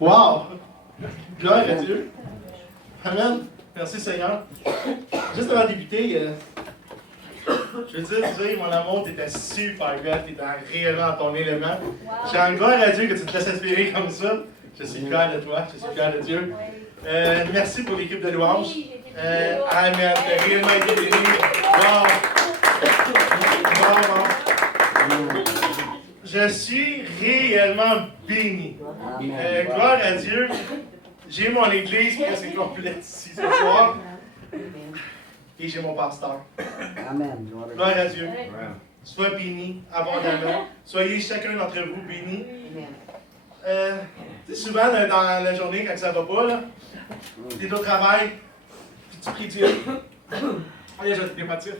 Wow! Gloire à Dieu. Amen. Merci Seigneur. Juste avant de débuter, je veux dire, mon amour, tu étais super belle, tu étais réellement à ton élément. Je suis en gloire à Dieu que tu te laisses inspirer comme ça. Je suis fier de toi, je suis fier de Dieu. Merci pour l'équipe de louange. Amen. Tu as réellement été béni. Wow! Wow! Je suis réellement béni. Gloire à Dieu. J'ai mon église presque complète ici ce soir. Et j'ai mon pasteur. Amen. Gloire à Dieu. Sois béni abondamment. Soyez chacun d'entre vous bénis. Tu sais, souvent dans la journée, quand ça va pas, là, tu es au travail, puis tu pries Dieu. Allez, je vais te démotive.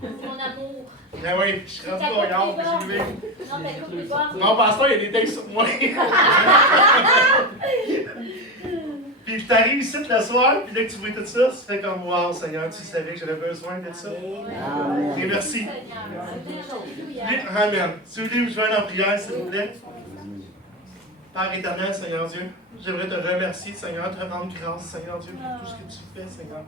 C'est mon amour. Ben oui, je suis rendu au regard, puis j'ai levé. Non, mais écoute, les gars, Mon pasteur, il y a des textes sur moi. Puis tu arrives ici le soir, puis dès que tu vois tout ça, tu fais comme wow, Seigneur, tu savais que j'avais besoin de ça. Et merci. Amen. Si vous voulez vous joindre en prière, s'il vous plaît. Père éternel, Seigneur Dieu, j'aimerais te remercier, Seigneur, te rendre grâce, Seigneur Dieu, pour tout ce que tu fais, Seigneur.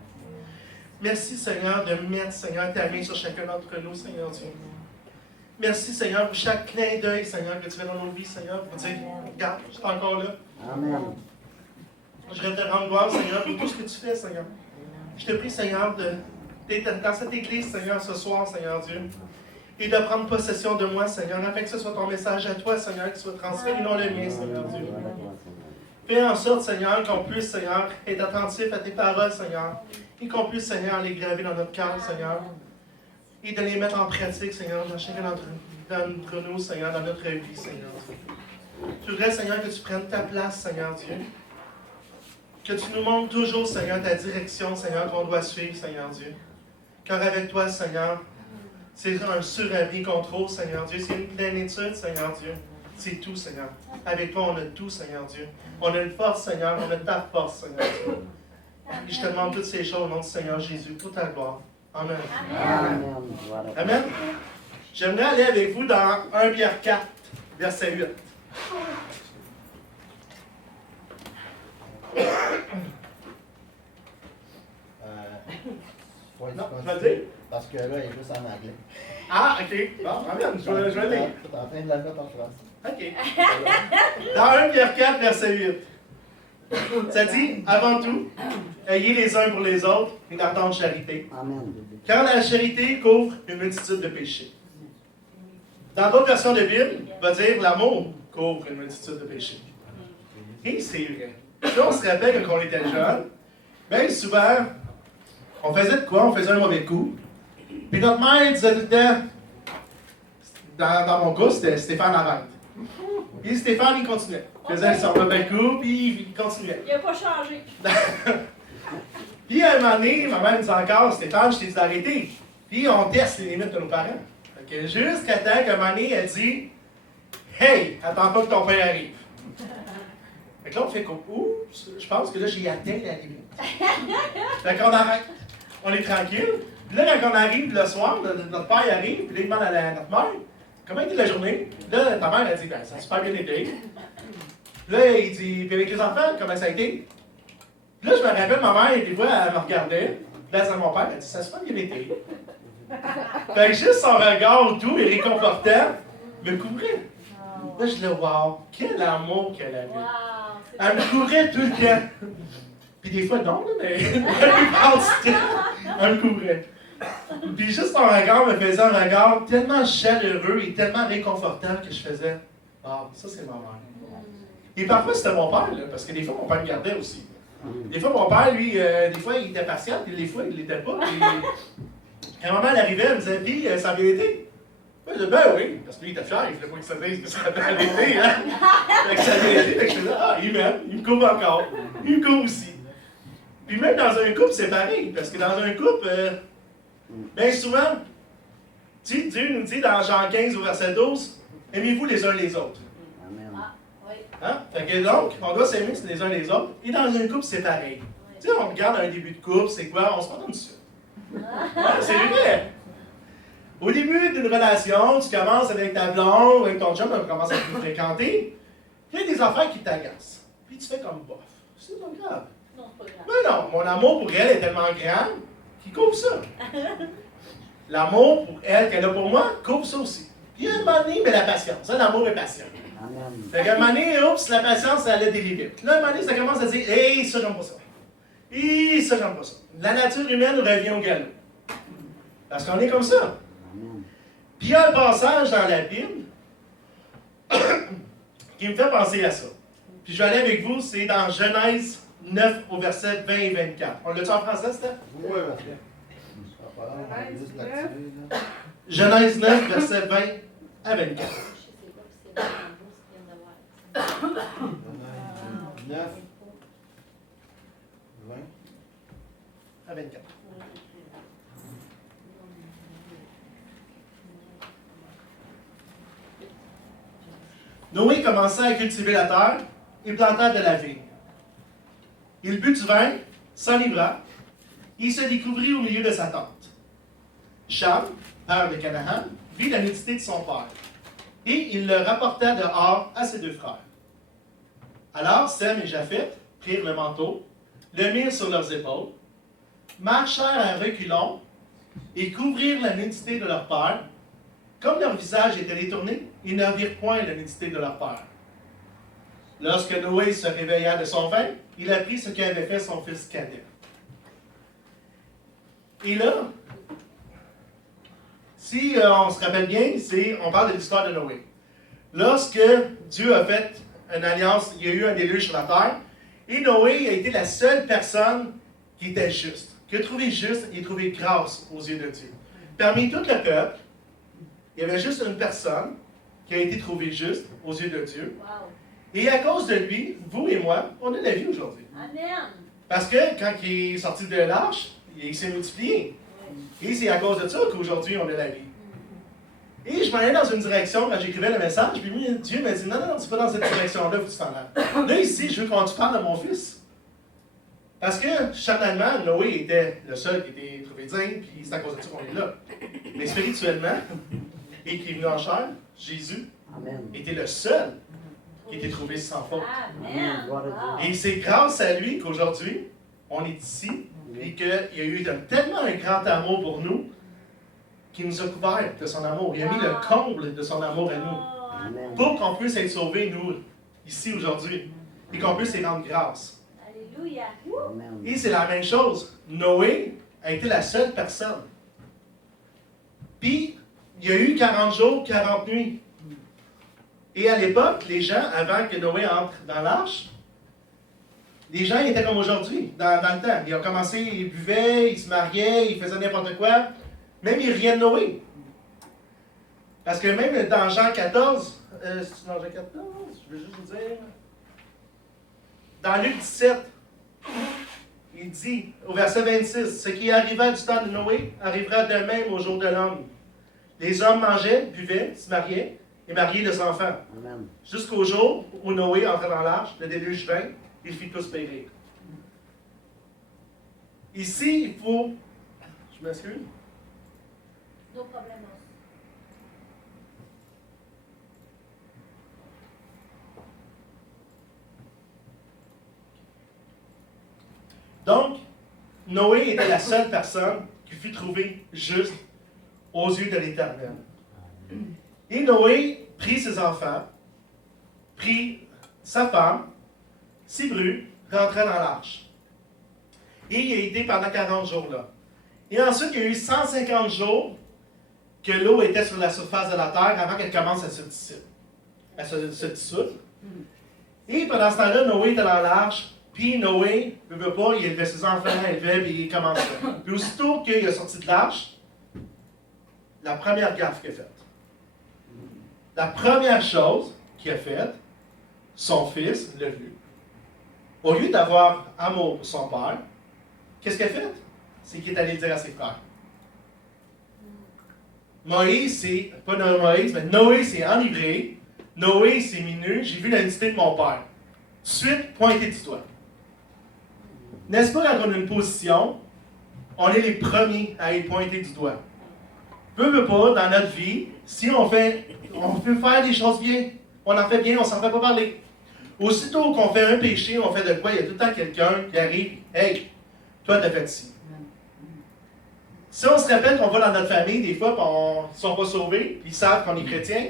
Merci, Seigneur, de mettre, Seigneur, ta main sur chacun d'entre nous, Seigneur Dieu. Merci, Seigneur, pour chaque clin d'œil, Seigneur, que tu fais dans nos vies, Seigneur, pour dire, regarde, je suis encore là. Amen. Je voudrais te rendre gloire, Seigneur, pour tout ce que tu fais, Seigneur. Je te prie, Seigneur, d'être dans cette église, Seigneur, ce soir, Seigneur Dieu, et de prendre possession de moi, Seigneur, afin que ce soit ton message à toi, Seigneur, qui soit transféré, et non le mien, Seigneur Dieu. Fais en sorte, Seigneur, qu'on puisse, Seigneur, être attentif à tes paroles, Seigneur, et qu'on puisse, Seigneur, les graver dans notre cœur, Seigneur, et de les mettre en pratique, Seigneur, dans chacun d'entre nous, Seigneur, dans notre vie, Seigneur. Je voudrais, Seigneur, que tu prennes ta place, Seigneur Dieu. Que tu nous montres toujours, Seigneur, ta direction, Seigneur, qu'on doit suivre, Seigneur Dieu. Car avec toi, Seigneur, c'est un sur-avis qu'on trouve, Seigneur Dieu. C'est une plénitude, Seigneur Dieu. C'est tout, Seigneur. Avec toi, on a tout, Seigneur Dieu. On a une force, Seigneur. On a ta force, Seigneur Dieu. Et je te demande toutes ces choses au nom du Seigneur Jésus, pour ta gloire. Amen. Amen. Amen. J'aimerais aller avec vous dans 1 Pierre 4, verset 8. Non, tu vas le dire? Parce que là, il est juste en anglais. Ah, ok. Bon, amen. Je vais le lire. Tu es en train de la mettre en français. OK. Dans 1 Pierre 4, verset 8. Ça dit, avant tout, ayez les uns pour les autres une ardente charité. Amen. Car la charité couvre une multitude de péchés. Dans d'autres versions de Bible, il va dire l'amour couvre une multitude de péchés. Et c'est vrai. Si on se rappelle quand on était jeune, bien souvent, on faisait de quoi? On faisait un mauvais coup. Puis notre mère disait tout le temps, dans mon cas, c'était Stéphane Arrête. Puis Stéphane, il continuait. Il faisait son mauvais coup, puis il continuait. il n'a pas changé. Puis à un moment donné, ma mère me dit encore, Stéphane, je t'ai dit d'arrêter. Puis on teste les limites de nos parents. Fait que jusqu'à temps qu'à un moment donné, elle dit, hey, attends pas que ton père arrive. Fait que là, on fait comme, oups, je pense que là, j'ai atteint la limite. Fait qu'on arrête. On est tranquille. Puis là, quand on arrive le soir, notre père il arrive, puis là, il demande à notre mère, comment a été la journée? Puis là, ta mère, elle dit, ben, ça a super bien été. Puis là, il dit, puis avec les enfants, comment ça a été? Puis là, je me rappelle, ma mère, des fois, elle me regardait. Puis là, c'est mon père, elle dit, ça a super bien été. Fait que juste son regard doux et réconfortant me couvrait. Là, je dis, wow, quel amour qu'elle avait. Wow, Elle me courait tout le temps. Puis des fois, non, là, mais la plupart du temps, elle me couvrait. Puis juste son regard me faisait un regard tellement chaleureux et tellement réconfortant que je faisais, ah, ça c'est ma mère. Et parfois, c'était mon père, là, parce que des fois, mon père me gardait aussi. Des fois, mon père, lui, des fois, il était patient, puis des fois, il ne l'était pas. Et quand maman elle arrivait, elle me disait, puis, ça a bien été? Moi, je disais, ben oui, parce que lui, il était fier, il ne voulait pas qu'il se dise que ça a bien été. Hein? Fait que ça a bien été, fait que je faisais, ah, il m'aime, il me couvre encore. Il me couvre aussi. Puis même dans un couple, c'est pareil, parce que dans un couple, bien souvent, Dieu nous dit dans Jean 15 au verset 12, aimez-vous les uns les autres. Amen. Ah, oui. Hein? Fait que donc, on doit s'aimer les uns les autres. Et dans un couple, c'est pareil. Oui. Tu sais, on regarde un début de couple, c'est quoi? On se pardonne dessus. Hein? C'est vrai. Au début d'une relation, tu commences avec ta blonde ou avec ton chum, tu commences à te fréquenter. Il y a des affaires qui t'agacent. puis tu fais comme bof. C'est pas grave. Non, c'est pas grave. Mais non, mon amour pour elle est tellement grand qu'il couvre ça. L'amour pour elle qu'elle a pour moi couvre ça aussi. Puis à un moment donné, mais la patience. Hein, l'amour est patient. Amen. Fait qu'à un moment donné, oups, la patience, ça allait des limites. Là, à un moment donné, ça commence à dire, hey, ça, j'aime pas ça. Hey, ça, j'aime pas ça. La nature humaine revient au galop. Parce qu'on est comme ça. Amen. Puis il y a un passage dans la Bible qui me fait penser à ça. Puis je vais aller avec vous, c'est dans Genèse 9 au verset 20 et 24. On l'a-tu en français, Steph? Oui, ok. On va juste là-dessus, là. Genèse 9, verset 20 à 24. Je sais pas, c'est dans ce qu'il vient de voir. 9, 20. À 24. Noé commença à cultiver la terre et planta de la vigne. Il but du vin, s'enivra, et il se découvrit au milieu de sa tente. Cham, père de Canaan, vit la nudité de son père, et il le rapporta dehors à ses deux frères. Alors Sem et Japheth prirent le manteau, le mirent sur leurs épaules, marchèrent à reculons et couvrirent la nudité de leur père. Comme leur visage était détourné, ils ne virent point la nudité de leur père. Lorsque Noé se réveilla de son vin, il apprit ce qu'avait fait son fils cadet. Et là, si on se rappelle bien, on parle de l'histoire de Noé. Lorsque Dieu a fait une alliance, il y a eu un déluge sur la terre, et Noé a été la seule personne qui était juste, qui a trouvé juste et trouvé grâce aux yeux de Dieu. Parmi tout le peuple, il y avait juste une personne qui a été trouvée juste aux yeux de Dieu. Wow. Et à cause de lui, vous et moi, on a la vie aujourd'hui. Amen. Parce que quand il est sorti de l'arche, il s'est multiplié. Et c'est à cause de ça qu'aujourd'hui, on a la vie. Et je m'en allais dans une direction quand j'écrivais le message, puis Dieu m'a dit, non, c'est pas dans cette direction-là que tu t'en ailles. Là, ici, je veux qu'on tu parles de mon fils. Parce que, charnellement, Noé était le seul qui était trouvé digne, puis c'est à cause de ça qu'on est là. Mais spirituellement, et qui est venu en chair, Jésus Amen. était le seul qui était trouvé sans faute. Amen. Gloire à Dieu. Et c'est grâce à lui qu'aujourd'hui, on est ici, et qu'il y a eu tellement un grand amour pour nous, qu'il nous a couverts de son amour. Il a mis le comble de son amour à nous, Amen. pour qu'on puisse être sauvés, nous, ici, aujourd'hui, et qu'on puisse y rendre grâce. Alléluia. Amen. Et c'est la même chose. Noé a été la seule personne. Puis, il y a eu 40 jours, 40 nuits. Et à l'époque, les gens, avant que Noé entre dans l'arche, les gens étaient comme aujourd'hui, dans le temps. Ils ont commencé, ils buvaient, ils se mariaient, ils faisaient n'importe quoi. Même ils riaient de Noé. Parce que même dans Jean 14, c'est dans Jean 14, je veux juste vous dire. Dans Luc 17, il dit, au verset 26, ce qui arriva du temps de Noé arrivera de même au jour de l'homme. Les hommes mangeaient, buvaient, se mariaient et mariaient leurs enfants. Amen. Jusqu'au jour où Noé entra dans l'arche, le déluge vint, il fit tous périr. Ici, il faut. Je m'excuse. No problemos. Donc, Noé était la seule personne qui fut trouvée juste aux yeux de l'Éternel. Et Noé prit ses enfants, prit sa femme, s'ébru, rentra dans l'arche. Et il a été pendant 40 jours là. Et ensuite, il y a eu 150 jours que l'eau était sur la surface de la terre avant qu'elle commence à se dissoudre. Et pendant ce temps-là, Noé était dans l'arche. Puis Noé, ne veut pas, il élevait ses enfants, il élevait, puis il commençait. Puis aussitôt qu'il est sorti de l'arche, la première gaffe qu'il a faite. La première chose qu'il a faite, son fils l'a vu. Au lieu d'avoir amour pour son père, qu'est-ce qu'il a fait? C'est qu'il est allé le dire à ses frères. Moïse, c'est, pas Moïse, mais Noé s'est enivré. Noé s'est mis nu. J'ai vu la nudité de mon père. Suite, pointé du doigt. N'est-ce pas, quand on a une position, on est les premiers à être pointés du doigt. Peu pas, dans notre vie, si on peut faire des choses bien, on en fait bien, on s'en fait pas parler. Aussitôt qu'on fait un péché, on fait de quoi? Il y a tout le temps quelqu'un qui arrive. Hey, toi, t'as fait ci. Si on se rappelle qu'on va dans notre famille, des fois, puis ils ne sont pas sauvés, puis ils savent qu'on est chrétien,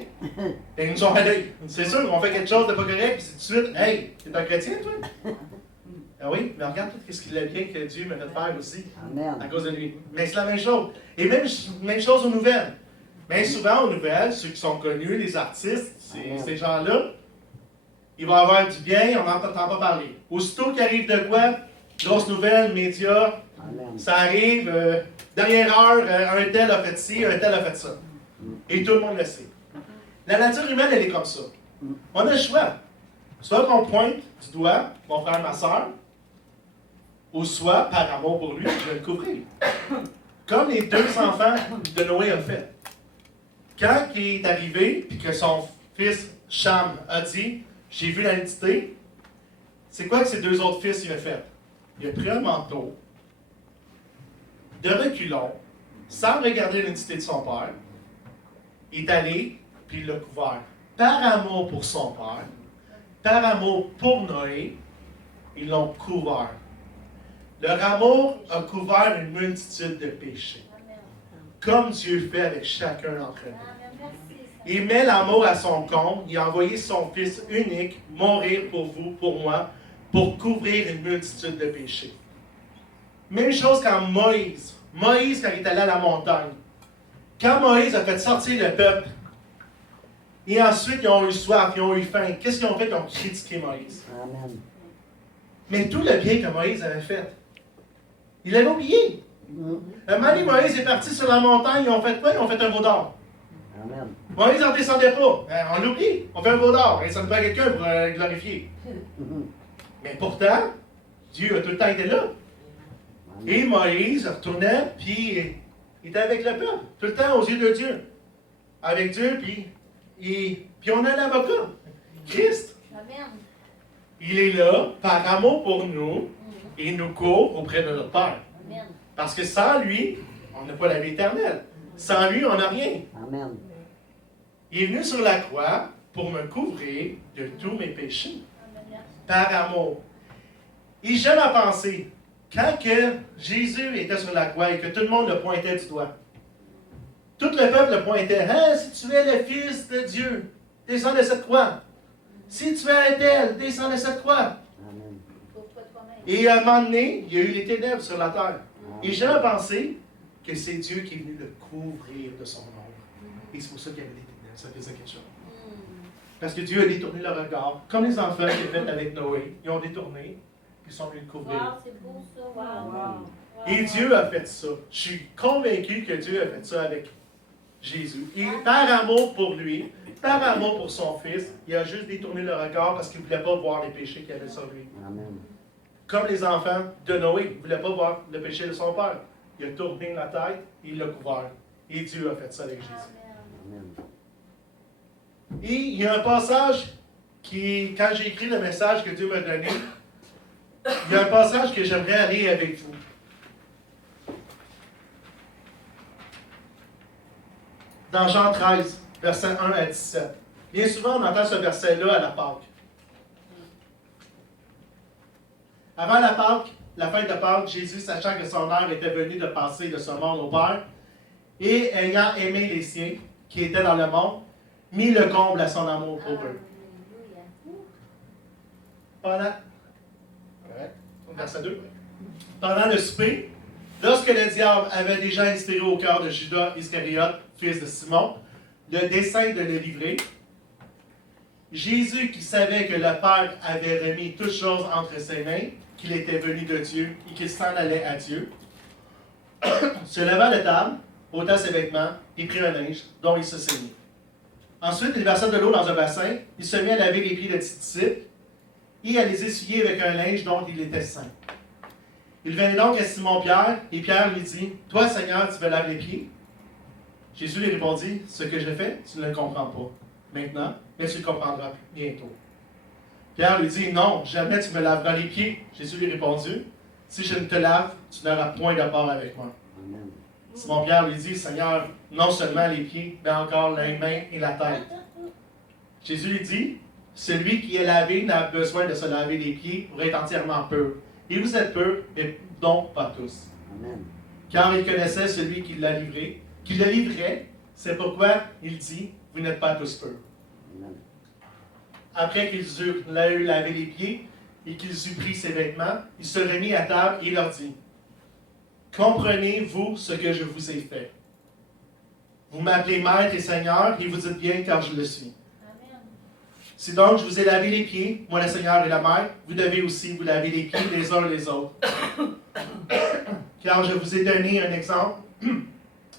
et ils nous ont allé. C'est sûr qu'on fait quelque chose de pas correct, puis c'est tout de suite, hey, t'es un chrétien, toi? Ah oui, mais regarde tout ce qu'il a bien que Dieu m'a fait faire aussi, Amen. à cause de lui. Mais c'est la même chose. Et même chose aux nouvelles. Bien souvent, aux nouvelles, ceux qui sont connus, les artistes, ces gens-là, ils vont avoir du bien, on n'entend pas parler. Aussitôt qu'il arrive de quoi, grosse nouvelle, médias, Amen. ça arrive, dernière heure, un tel a fait ci, un tel a fait ça. Et tout le monde le sait. La nature humaine, elle est comme ça. On a le choix. Soit qu'on pointe du doigt mon frère, ma soeur, ou soit, par amour pour lui, je vais le couvrir. Comme les deux enfants de Noé ont fait. Quand il est arrivé, puis que son fils Cham a dit, j'ai vu la nudité, c'est quoi que ces deux autres fils il a fait? Il a pris un manteau, de reculons, sans regarder la nudité de son père, il est allé, puis il l'a couvert. Par amour pour son père, par amour pour Noé, ils l'ont couvert. Leur amour a couvert une multitude de péchés. Comme Dieu fait avec chacun d'entre nous. Il met l'amour à son compte. Il a envoyé son Fils unique mourir pour vous, pour moi, pour couvrir une multitude de péchés. Même chose quand Moïse, quand il est allé à la montagne. Quand Moïse a fait sortir le peuple, et ensuite ils ont eu soif, ils ont eu faim, qu'est-ce qu'ils ont fait? Ils ont critiqué Moïse. Amen. Mais tout le bien que Moïse avait fait, il l'avait oublié. Un moment donné, Moïse est parti sur la montagne, ils ont fait quoi? Ils ont fait un veau d'or. Amen. Moïse n'en descendait pas. On l'oublie. On fait un veau d'or. Et ça nous prend quelqu'un pour glorifier. Mais pourtant, Dieu a tout le temps été là. Et Moïse retournait, puis il était avec le peuple. Tout le temps aux yeux de Dieu. Avec Dieu, puis on a l'avocat. Christ. Amen. Il est là, par amour pour nous, et il nous couvre auprès de notre Père. Amen. Parce que sans lui, on n'a pas la vie éternelle. Sans lui, on n'a rien. Amen. Il est venu sur la croix pour me couvrir de tous mes péchés. Amen. Par amour. Et j'aime à penser, quand que Jésus était sur la croix et que tout le monde le pointait du doigt, tout le peuple le pointait. Hein, si tu es le Fils de Dieu, descends de cette croix. Si tu es un tel, descends de cette croix. Amen. Sauve-toi toi-même. Et à un moment donné, il y a eu les ténèbres sur la terre. Et j'aime à penser que c'est Dieu qui est venu le couvrir de son ombre. Et c'est pour ça qu'il y avait des ténèbres. Ça faisait quelque chose. Parce que Dieu a détourné le regard. Comme les enfants qu'il a fait avec Noé. Ils ont détourné. Ils sont venus le couvrir. Wow, c'est beau ça. Wow. Et Dieu a fait ça. Je suis convaincu que Dieu a fait ça avec Jésus. Et par amour pour lui, par amour pour son Fils, il a juste détourné le regard parce qu'il ne voulait pas voir les péchés qu'il y avait sur lui. Amen. Comme les enfants de Noé, il ne voulait pas voir le péché de son père. Il a tourné la tête et il l'a couvert. Et Dieu a fait ça avec Jésus. Amen. Et il y a un passage qui, quand j'ai écrit le message que Dieu m'a donné, il y a un passage que j'aimerais aller avec vous. Dans Jean 13, versets 1 à 17. Bien souvent, on entend ce verset-là à la Pâque. Avant la Pâque, la fête de Pâque, Jésus, sachant que son heure était venue de passer de ce monde au Père, et ayant aimé les siens, qui étaient dans le monde, mit le comble à son amour pour eux. Pendant, verset 2. Pendant le souper, lorsque le diable avait déjà inspiré au cœur de Judas Iscariote, fils de Simon, le dessein de le livrer, Jésus, qui savait que le Père avait remis toutes choses entre ses mains, qu'il était venu de Dieu et qu'il s'en allait à Dieu, se leva de table, ôta ses vêtements et prit un linge dont il se saignait. Ensuite, il versa de l'eau dans un bassin, il se mit à laver les pieds de ses disciples et à les essuyer avec un linge dont il était saint. Il venait donc à Simon-Pierre, et Pierre lui dit, « Toi, Seigneur, tu me laves les pieds? » Jésus lui répondit, « Ce que je fais, tu ne le comprends pas maintenant, mais tu le comprendras bientôt. » Pierre lui dit, « Non, jamais tu me laveras les pieds. » Jésus lui répondit, « Si je ne te lave, tu n'auras point de part avec moi. » Amen. Simon-Pierre lui dit, « Seigneur, non seulement les pieds, mais encore les mains et la tête. » Jésus lui dit, celui qui est lavé n'a besoin de se laver les pieds pour être entièrement pur. Et vous êtes purs, mais donc pas tous. Amen. Car il connaissait celui qui l'a livré, qui le livrait, c'est pourquoi il dit, vous n'êtes pas tous purs. Amen. Après qu'ils eurent lavé les pieds et qu'ils eurent pris ses vêtements, il se remit à table et leur dit, comprenez-vous ce que je vous ai fait? Vous m'appelez Maître et Seigneur, et vous dites bien car je le suis. Amen. Si donc je vous ai lavé les pieds, moi le Seigneur et la Maître, vous devez aussi vous laver les pieds les uns les autres. Car je vous ai donné un exemple,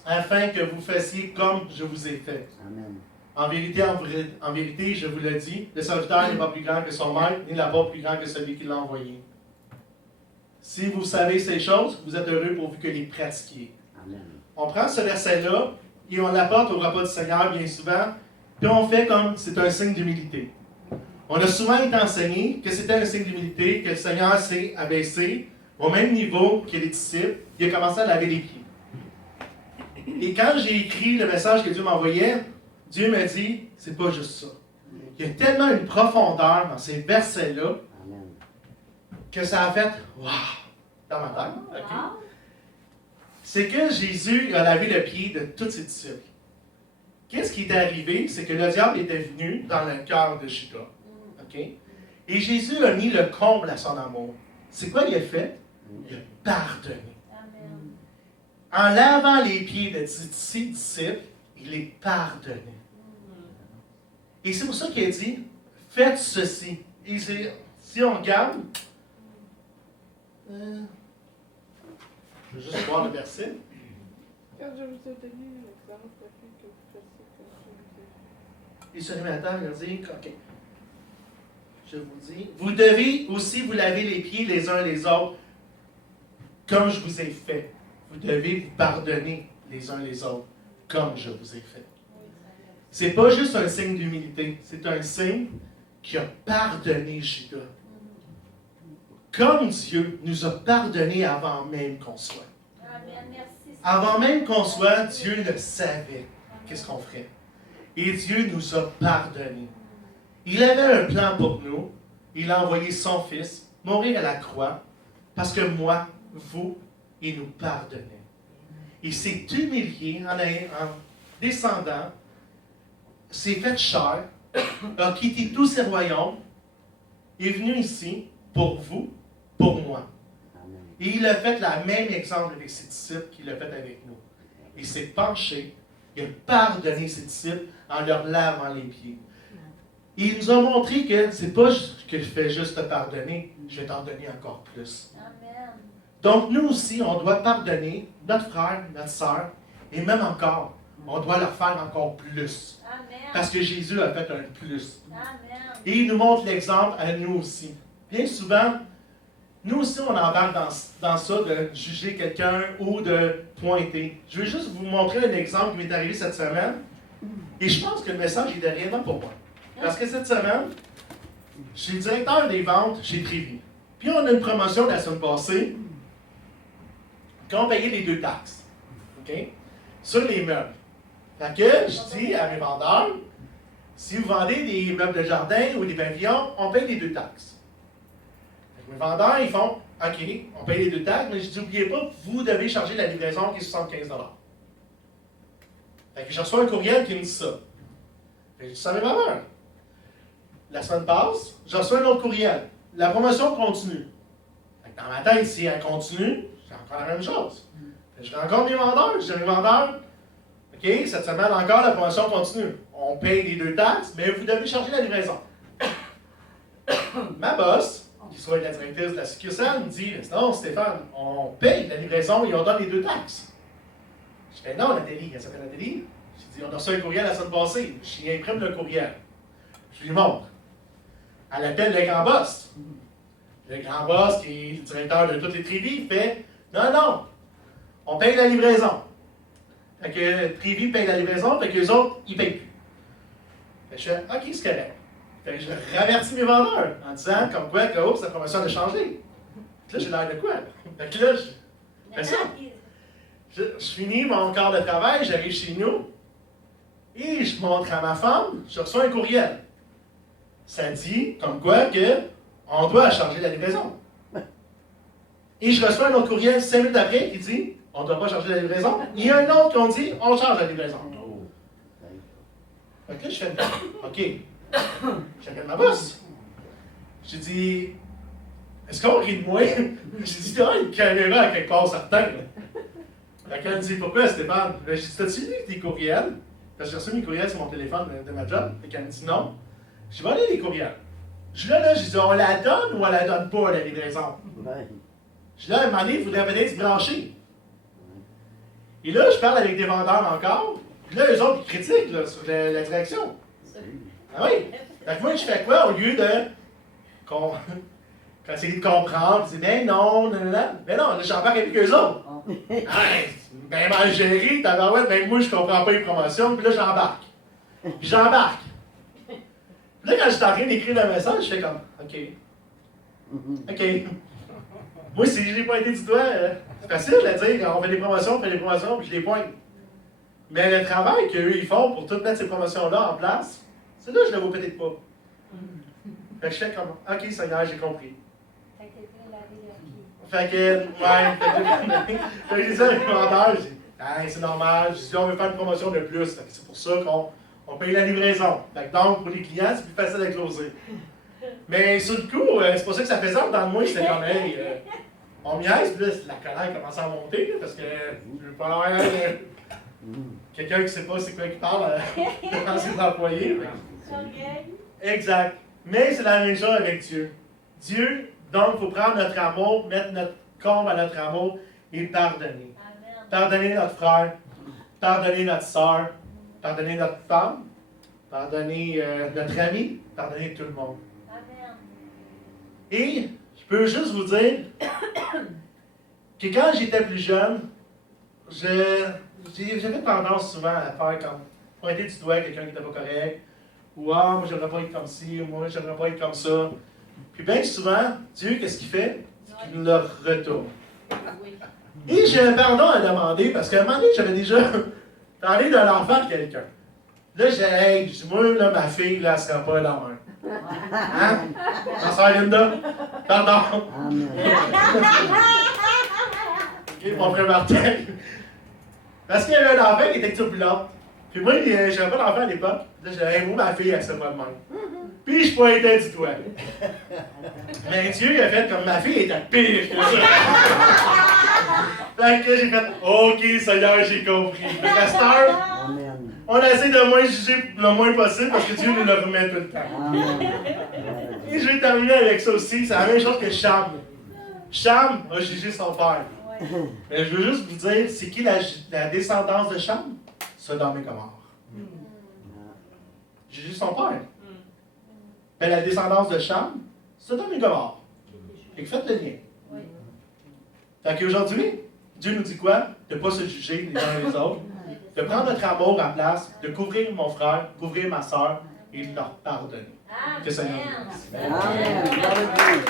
afin que vous fassiez comme je vous ai fait. Amen. En vérité, je vous le dis, le serviteur n'est pas plus grand que son maître, ni l'apôtre plus grand que celui qui l'a envoyé. Si vous savez ces choses, vous êtes heureux pourvu que les pratiquiez. Amen. On prend ce verset-là et on l'apporte au repas du Seigneur bien souvent, puis on fait comme c'est un signe d'humilité. On a souvent été enseigné que c'était un signe d'humilité, que le Seigneur s'est abaissé au même niveau que les disciples, il a commencé à laver les pieds. Et quand j'ai écrit le message que Dieu m'envoyait, Dieu m'a dit, c'est pas juste ça. Il y a tellement une profondeur dans ces versets-là Amen. que ça a fait waouh dans ma tête. Wow. ok? C'est que Jésus a lavé le pied de tous ses disciples. Qu'est-ce qui est arrivé? C'est que le diable était venu dans le cœur de Judas. ok? Et Jésus a mis le comble à son amour. C'est quoi il a fait? Il a pardonné. Amen. En lavant les pieds de ses disciples, il les pardonnait. Et c'est pour ça qu'il a dit, faites ceci. Et si on regarde, je vais juste voir le verset. Quand je vous ai donné l'exemple, afin que vous fassiez comme je vous ai fait. Il se remet à table, il a dit, ok, je vous dis, vous devez aussi vous laver les pieds les uns les autres, comme je vous ai fait. Vous devez vous pardonner les uns les autres, comme je vous ai fait. C'est pas juste un signe d'humilité, c'est un signe qui a pardonné Judas. Comme Dieu nous a pardonné avant même qu'on soit. Amen. Merci. Avant même qu'on soit, Dieu le savait. Qu'est-ce qu'on ferait? Et Dieu nous a pardonné. Il avait un plan pour nous. Il a envoyé son Fils mourir à la croix parce que moi, vous, il nous pardonnait. Il s'est humilié en descendant, s'est fait chair, a quitté tous ses royaumes, est venu ici pour vous, pour moi. Amen. Et il a fait le même exemple avec ses disciples qu'il a fait avec nous. Il s'est penché, il a pardonné ses disciples en leur lavant les pieds. Et il nous a montré que c'est pas que je fais juste te pardonner, je vais t'en donner encore plus. Amen. Donc nous aussi, on doit pardonner notre frère, notre sœur, et même encore, on doit leur faire encore plus. Amen. Parce que Jésus a fait un plus. Amen. Et il nous montre l'exemple à nous aussi. Bien souvent, nous aussi, on embarque dans ça de juger quelqu'un ou de pointer. Je vais juste vous montrer un exemple qui m'est arrivé cette semaine. Et je pense que le message est réellement pour moi. Parce que cette semaine, je suis directeur des ventes chez Trévi. Puis on a une promotion la semaine passée quand on payait les 2 taxes. OK? Sur les meubles. Fait que je dis à mes vendeurs, si vous vendez des meubles de jardin ou des pavillons, on paye les 2 taxes. Fait que mes vendeurs, ils font, OK, on paye les 2 taxes, mais je dis, n'oubliez pas, vous devez charger la livraison qui est 75 $. Fait que je reçois un courriel qui me dit ça. Fait que je dis, ça mes vendeurs. La semaine passe, je reçois un autre courriel. La promotion continue. Fait que dans ma tête, si elle continue, c'est encore la même chose. Fait que je rencontre mes vendeurs, je dis à mes vendeurs, OK, cette semaine encore, la promotion continue. On paye les 2 taxes, mais vous devez charger la livraison. Ma boss, qui soit la directrice de la succursale, me dit, non Stéphane, on paye la livraison et on donne les 2 taxes. Je fais, non Nathalie, elle s'appelle Nathalie. J'ai dit, on a reçu un courriel la semaine passée. Je lui imprime le courriel. Je lui montre. Elle appelle le grand boss. Le grand boss, qui est le directeur de toutes les Trévi, fait, non, on paye la livraison. Fait que Trévi paye la livraison, fait que les autres, ils ne payent plus. Fait que je fais, OK, c'est correct. Fait que je ravertis mes vendeurs en disant, comme quoi, que oups, la promotion a changé. Puis là, j'ai l'air de quoi? Fait que là, je fais ça. Je finis mon quart de travail, j'arrive chez nous, et je montre à ma femme, je reçois un courriel. ça dit comme quoi que on doit charger la livraison. Et je reçois un autre courriel 5 minutes après qui dit on ne doit pas charger la livraison. Il y a un autre qui dit on charge la livraison. Fait que là, je fais OK. J'appelle ma boss. J'ai dit est-ce qu'on rit de moi? J'ai dit ah, une caméra à quelque part certain. Fait qu'elle me dit pourquoi Stéphane? J'ai dit t'as-tu lu tes courriels? Parce que j'ai reçu mes courriels sur mon téléphone de ma job. Fait qu'elle me dit non. Je vais aller les courriels. Je là, j'ai dit on la donne ou on la donne pas, la livraison? Ouais. Je dis là, à un moment donné, il faudrait venir se brancher. Et là, je parle avec des vendeurs encore. Puis là, eux autres, ils critiquent là, sur la direction. Ah oui? Fait que moi, je fais quoi au lieu de. Quand essayer de comprendre, je dis ben non, non, non, non. Ben non, là, j'embarque avec eux autres. Hey, ben mal géré, tabarouette, ben moi, je comprends pas les promotions, puis là, j'embarque. Puis j'embarque. Puis là, quand je suis en train d'écrire le message, je fais comme, OK. OK. Moi, si je l'ai pointé du doigt, c'est facile à dire, on fait des promotions, puis je les pointe. Mais le travail qu'eux, ils font pour tout mettre ces promotions-là en place, c'est là que je ne le vois peut-être pas. Fait que je fais comme, OK, Seigneur, j'ai compris. Fait que, ouais, fait que j'ai dit à mes vendeurs, j'ai dit, hey, c'est normal, j'ai dit, on veut faire une promotion de plus. Fait que c'est pour ça qu'on paye la livraison. Fait que donc, pour les clients, c'est plus facile à closer. Mais sur le coup, c'est pas ça que ça faisait dans le moi, c'était comme, hey, on miaise, puis là, la colère commençait à monter, là, parce que je veux pas avoir quelqu'un qui sait pas c'est quoi qui parle devant ses employés. Exact. Mais c'est la même chose avec Dieu. Dieu, donc, il faut prendre notre amour, mettre notre comble à notre amour et pardonner. Amen. Pardonner notre frère, pardonner notre soeur, pardonner notre femme, pardonner notre ami, pardonner tout le monde. Amen. Et je peux juste vous dire que quand j'étais plus jeune, j'avais tendance souvent à faire comme pointer du doigt à quelqu'un qui n'était pas correct, ou ah, moi j'aimerais pas être comme ci, ou moi j'aimerais pas être comme ça. Puis bien souvent, Dieu, qu'est-ce qu'il fait? C'est qu'il nous le retourne. Oui. Et j'ai un pardon à demander parce qu'à un moment donné, j'avais déjà parlé d'un enfant de quelqu'un. Là, j'ai dit, hey, je dis, moi, là, ma fille, là, elle sera pas là main. Hein? Ma soeur Linda? Pardon. Amen. OK, mon frère Martin. Parce qu'il y avait un enfant qui était turbulent. Puis moi, j'avais pas d'enfant à l'époque. Là, j'ai dit, hey, moi, ma fille, elle sera pas de même. Puis je pointais du doigt. Mais Dieu, il a fait comme ma fille était pire que ça. Fait que j'ai fait, OK, Seigneur, j'ai compris. Fait qu'à cette heure, Amen. on essaie de moins juger le moins possible parce que Dieu nous le remet tout le temps. Amen. Et je vais terminer avec ça aussi. C'est la même chose que Cham. Cham a jugé son père. Ouais. Mais je veux juste vous dire, c'est qui la descendance de Cham? Sodome et Gomorrhe. Jugé son père. Mais la descendance de Cham, Sodome et Gomorrhe. Fait que faites le lien. Oui. Fait qu'aujourd'hui, Dieu nous dit quoi? De ne pas se juger les uns les autres. De prendre notre amour en place, de couvrir mon frère, couvrir ma soeur et de leur pardonner. Que le Seigneur nous bénisse. Amen. Glory to you.